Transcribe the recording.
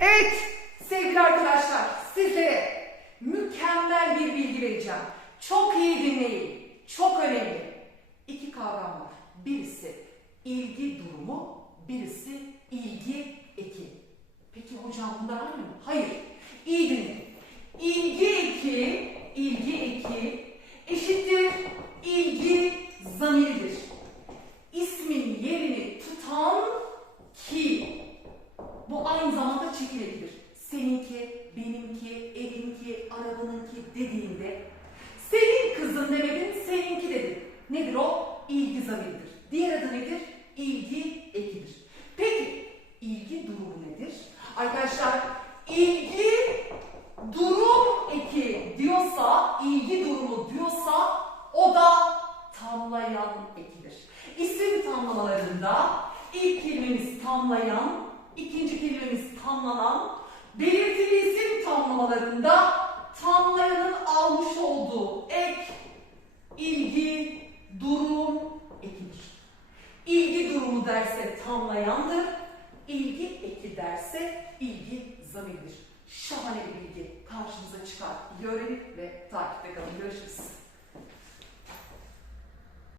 Evet sevgili arkadaşlar sizlere mükemmel bir bilgi vereceğim. Çok iyi dinleyin. Çok önemli. İki kavram var. Birisi ilgi durumu, birisi ilgi eki. Peki hocam bunlar mı? Hayır. İyi dinleyin. İlgi eki, ilgi eki eşittir ilgi zamiridir. İsmin yerini tutan ki bu aynı zamanda çekil ekidir. Seninki, benimki, evinki, arabanınki dediğinde senin kızın demedin, seninki dedin. Nedir o? İlgi zamiridir. Diğer adı nedir? İlgi ekidir. Peki ilgi durumu nedir? Arkadaşlar ilgi durum eki diyorsa, ilgi durumu diyorsa o da tamlayan ekidir. İsim tamlamalarında ilk kelimemiz tamlayan, ikinci kelimemiz tamlanan, belirtili isim tamlamalarında tamlayanın almış olduğu ek, ilgi, durum ekidir. İlgi durumu derse tamlayandır, ilgi eki derse ilgi zamirdir. Şahane bir bilgi karşınıza çıkar. Öğrenin ve takipte kalın. Görüşürüz.